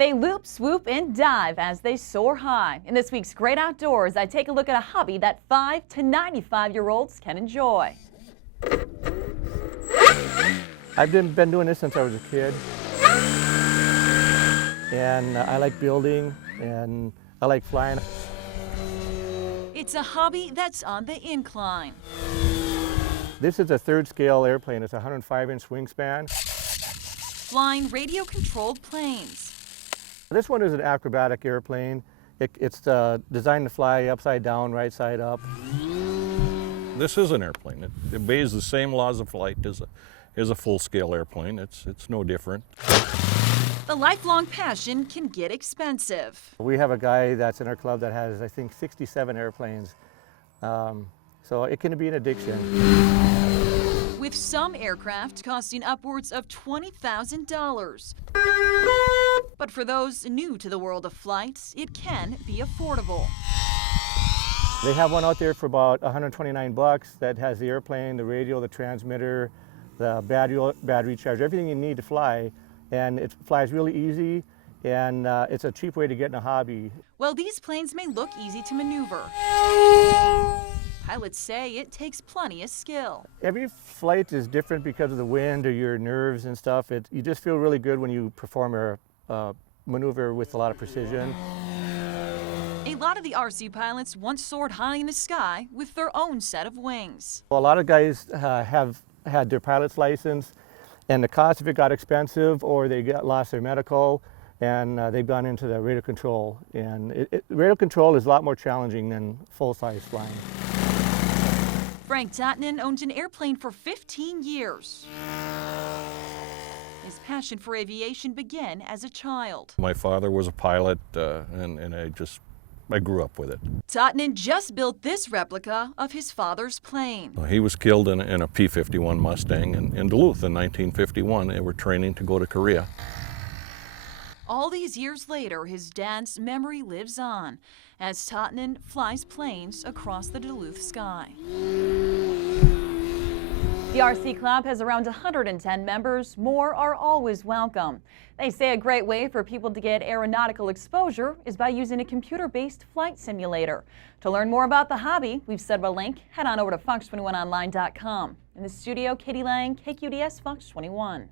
They loop, swoop, and dive as they soar high. In this week's Great Outdoors, I take a look at a hobby that 5 to 95-year-olds can enjoy. I've been doing this since I was a kid, and I like building and I like flying. It's a hobby that's on the incline. This is a third scale airplane. It's a 105-inch wingspan. Flying radio-controlled planes. This one is an acrobatic airplane. It's designed to fly upside down, right side up. This is an airplane. It obeys the same laws of flight as a full-scale airplane. It's no different. The lifelong passion can get expensive. We have a guy that's in our club that has, I think, 67 airplanes. So it can be an addiction. With some aircraft costing upwards of $20,000. But for those new to the world of flight, it can be affordable. They have one out there for about $129 that has the airplane, the radio, the transmitter, the battery charge, everything you need to fly. And it flies really easy, and it's a cheap way to get in a hobby. Well, these planes may look easy to maneuver. Pilots say it takes plenty of skill. Every flight is different because of the wind or your nerves and stuff. You just feel really good when you perform a maneuver with a lot of precision. A lot of the RC pilots once soared high in the sky with their own set of wings. Well, a lot of guys have had their pilot's license, and the cost of it got expensive, or they lost their medical, and they've gone into the radio control. And radio control is a lot more challenging than full-size flying. Frank Totnen owned an airplane for 15 years. His passion for aviation began as a child. My father was a pilot, and I grew up with it. Totnen just built this replica of his father's plane. He was killed in a P-51 Mustang in Duluth in 1951. They were training to go to Korea. All these years later, his dad's memory lives on as Totnen flies planes across the Duluth sky. The RC Club has around 110 members. More are always welcome. They say a great way for people to get aeronautical exposure is by using a computer-based flight simulator. To learn more about the hobby, we've set up a link. Head on over to Fox21online.com. In the studio, Katie Lang, KQDS Fox 21.